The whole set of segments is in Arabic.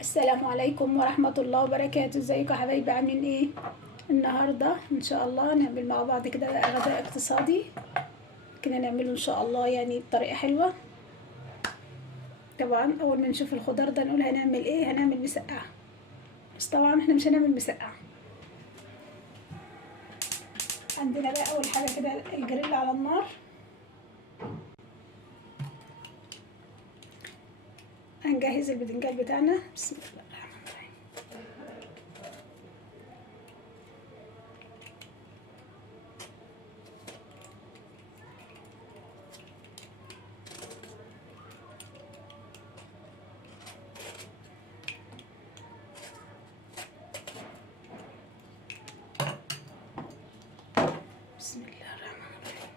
السلام عليكم ورحمة الله وبركاته. ازيكم يا حبايبي، عاملين ايه؟ النهاردة ان شاء الله نعمل مع بعض كده غداء اقتصادي. كده نعمله ان شاء الله يعني بطريقة حلوة. طبعا اول ما نشوف الخضار ده نقول هنعمل ايه، هنعمل مسقعة. بس طبعا احنا مش هنعمل مسقعة. عندنا بقى اول حاجة كده الجريل على النار. هنجهز البدنجان بتاعنا. بسم الله الرحمن الرحيم. بسم الله الرحمن الرحيم.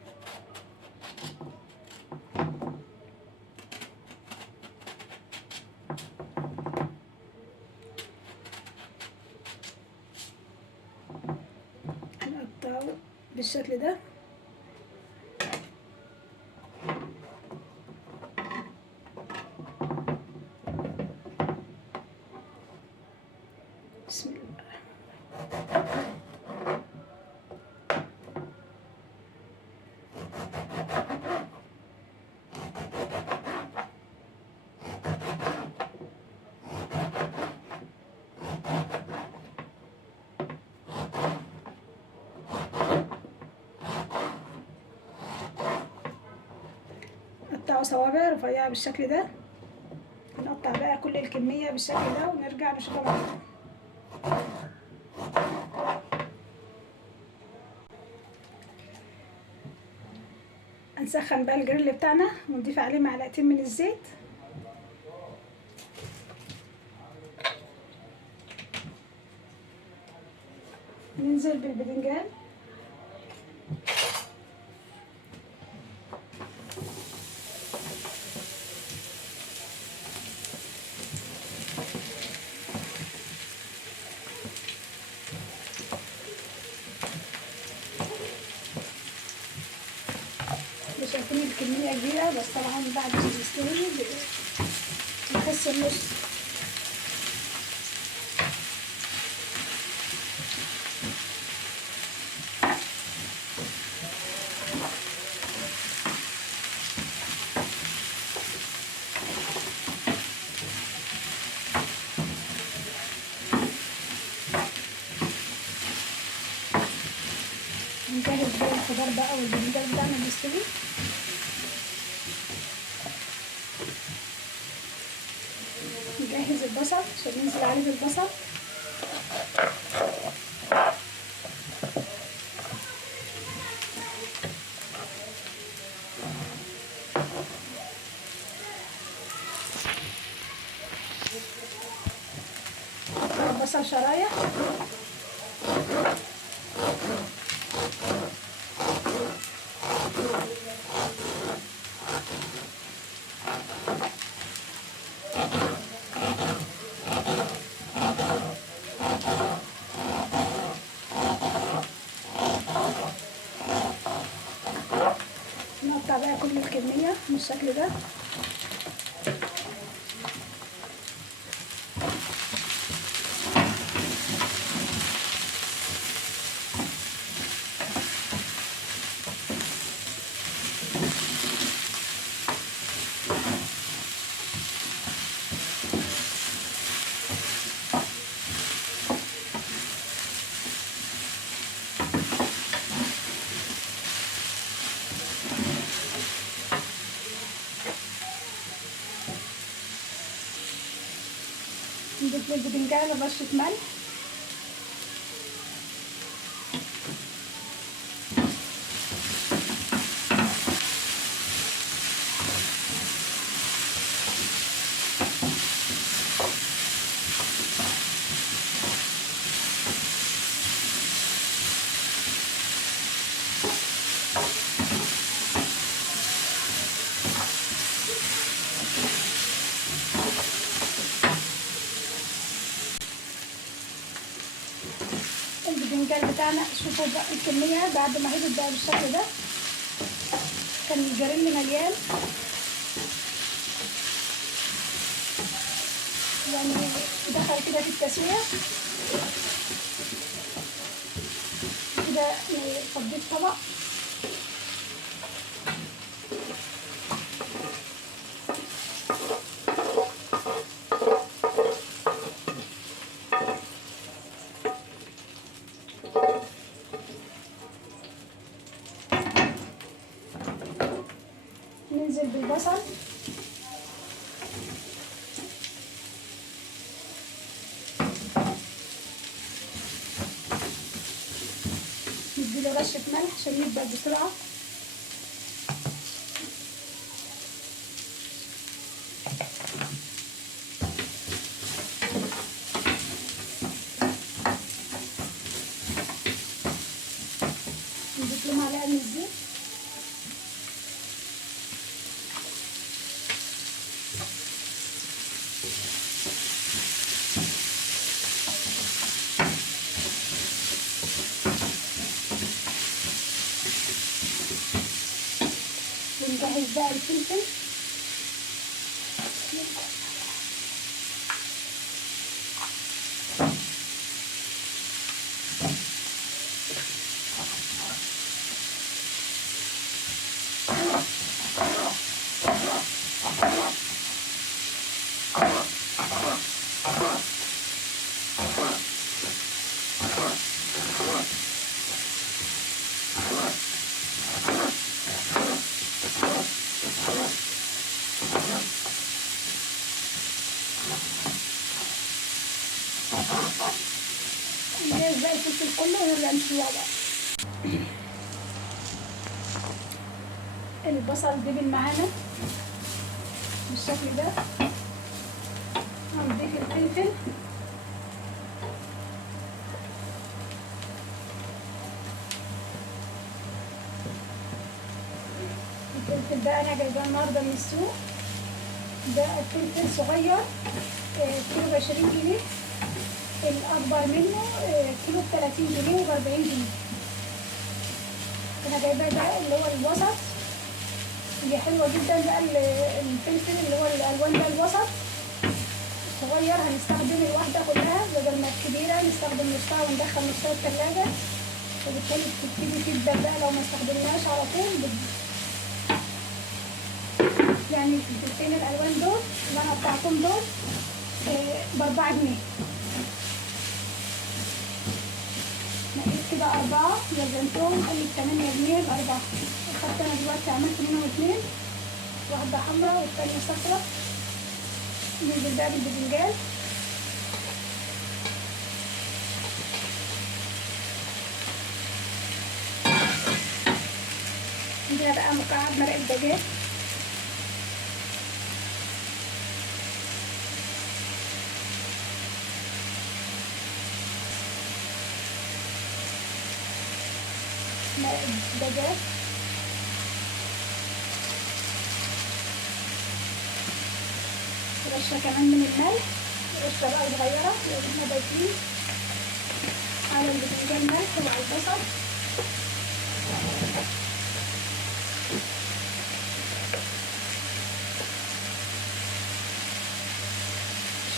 هنقطعه بالشكل ده. بسم الله. نقطعه صوابع رفيعة بالشكل ده. نقطع بقى كل الكمية بالشكل ده ونرجع نشوفها مع بعض. هنسخن بقى الجريل بتاعنا ونضيف عليه معلقتين من الزيت. ننزل بالبدنجان. شايفين الكمية كبيرة، بس طبعا بعد ما يستوي نحس النص. نجهز بقى الخضار بقى والبدنجان بتاعنا بيستوي. نجهز البصل عشان ننزل عليه بالبصل. البصل شرايح. نقطع بقى كل الكمية بالشكل ده. نضيف للبدنجان رشة ملح. البدنجان بتاعنا شوفوا بقى الكمية بعد ما هيبقى بقى بالشكل ده. كان الجريل مليان يعني ندخل كده في التسوية كده، نفضيه في طبق. ننزل بالبصل، نديله رشة ملح عشان يبدأ بسرعة. نضيف له معلقة من الزيت، ونجهز بقى الفلفل. نجهز بقى الفلفل كله ونرجع نشويه بقى. البصل دبل معانا بالشكل ده. هنضيف الفلفل، الفلفل ده انا جايباه النهارده من السوق. ده الفلفل صغير كيلو ب20 جنيه، الاكبر منه كيلو ب30 جنيه وب40 جنيه. انا جايباه ده اللي هو الوسط. هي حلوه جدا بقى الفلفل اللي هو الالوان ده الوسط صغير. هنستخدم الواحده كلها بدل ما الكبيره نستخدم نصها وندخل نصها التلاجة، وبالتالي بتبتدي تدبل بقى لو ما استخدمناهاش على طول. يعني الفلفلين الالوان دول اللي انا قطعتهم دول ب4 جنيه. نقيت كده 4 وزنتهم، قال لي ب8 جنيه الأربعة. أخدت أنا دلوقتي عملت منهم 2، واحدة حمرا والتانية صفرا. ننزل بقى بالباذنجان. عندنا بقى مكعب مرق الدجاج، مرق الدجاج، رشة كمان من الملح، رشة بقى صغيرة لأن احنا ضايفين على الباذنجان ملح وعلى البصل.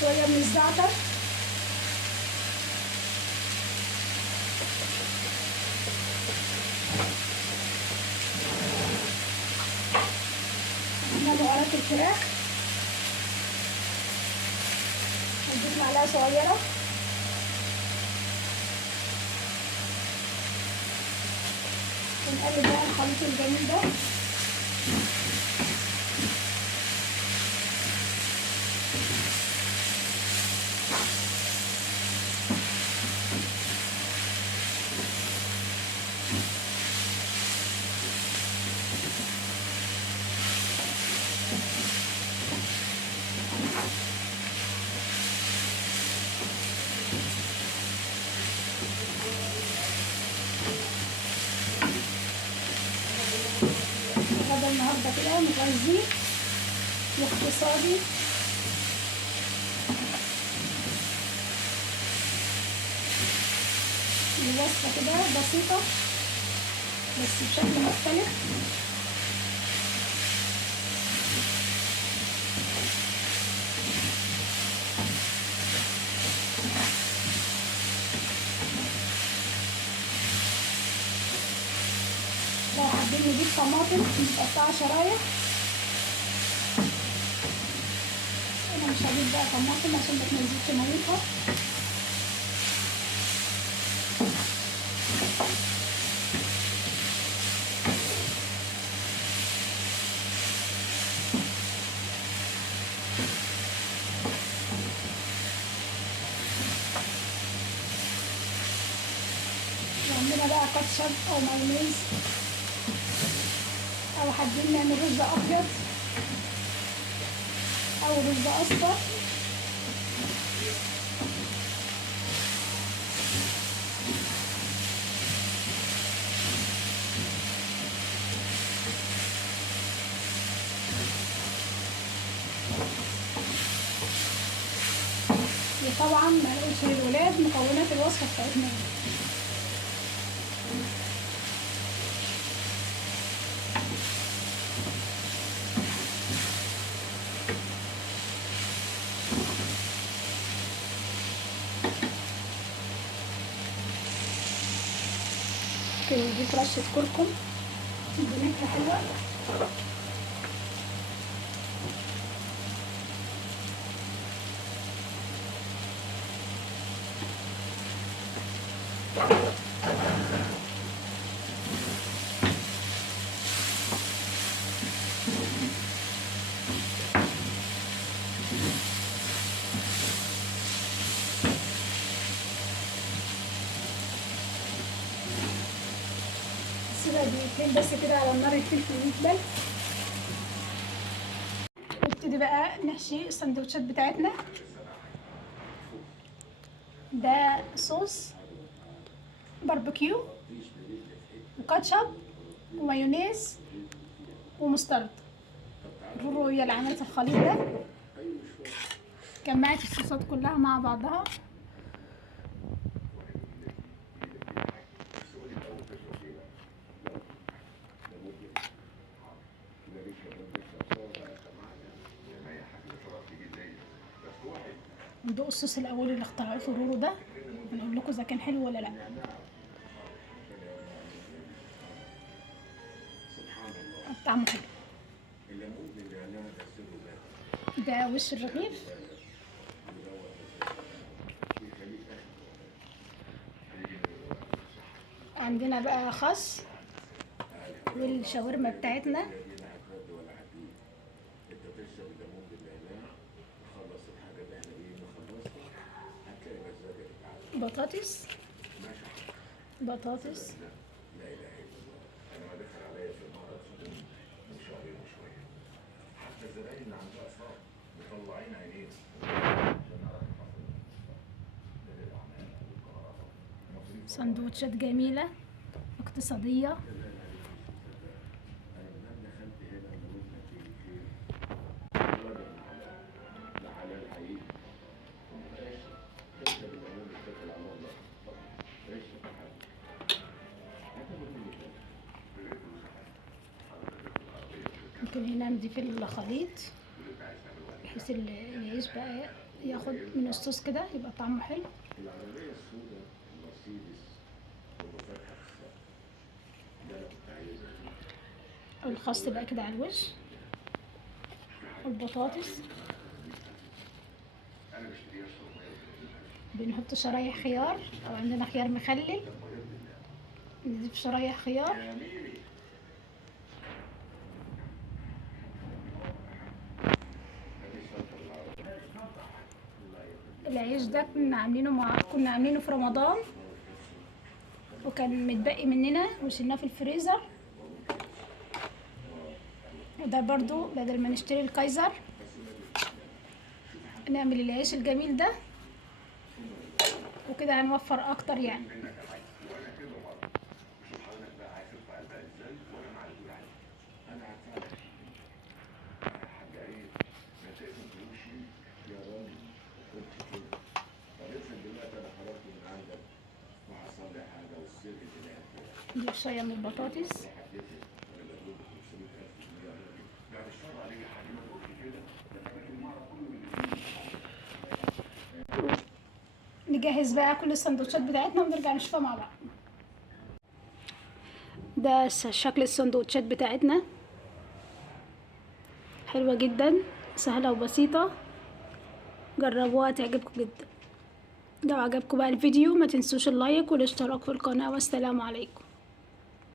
شوية من الزعتر، بهارات الفراخ، نضيف معلقة صغيرة، ونقلب بقى الخليط الجميل ده. غدا النهارده كده مغذي واقتصادي. الوصفة كده بسيطة بس بشكل مختلف. عايزين نجيب طماطم متقطعة شرايح. انا مش هجيب بقى طماطم عشان ما تنزلش ميتها. وعندنا بقى كاتشب او مايونيز، او حابين نعمل رز ابيض او رز اصفر. طبعا ما نقولش للولاد مكونات الوصفه بتاعتنا. ممكن نضيف رشه كركم بنكهه حلوه. نسيبها دقيقتين بس كده على النار الفلفل يدبل. نبتدي بقى نحشي السندوتشات بتاعتنا. ده صوص باربيكيو وكاتشب ومايونيز ومسترد. الرو هي اللي عملت الخليط ده، جمعت الصوصات كلها مع بعضها. ندوق الصوص الاول اللي اخترعته رورو ده، ونقول لكم اذا كان حلو ولا لا. طعمه حلو. ده وش الرغيف. عندنا بقى خس والشاورما بتاعتنا. بطاطس سندوتشات جميلة اقتصادية. ممكن هنا نضيف الخليط بحيث العيش بقى ياخد من الصوص كده يبقى طعمه حلو. الخس بقى كده على الوش، والبطاطس بنحط شرايح خيار او عندنا خيار مخلل، نضيف شرايح خيار. العيش ده كنا عاملينه في رمضان، وكان متبقي مننا وشلناه في الفريزر. وده برضو بدل ما نشتري الكايزر نعمل العيش الجميل ده، وكده هنوفر اكتر يعني. نجيب شوية من البطاطس. نجهز بقى كل السندوتشات بتاعتنا ونرجع نشوفها مع بعض. ده شكل السندوتشات بتاعتنا، حلوة جدا، سهلة وبسيطة، جربوها تعجبكم جدا. لو عجبكم بقى الفيديو ما تنسوش اللايك والاشتراك في القناة، والسلام عليكم.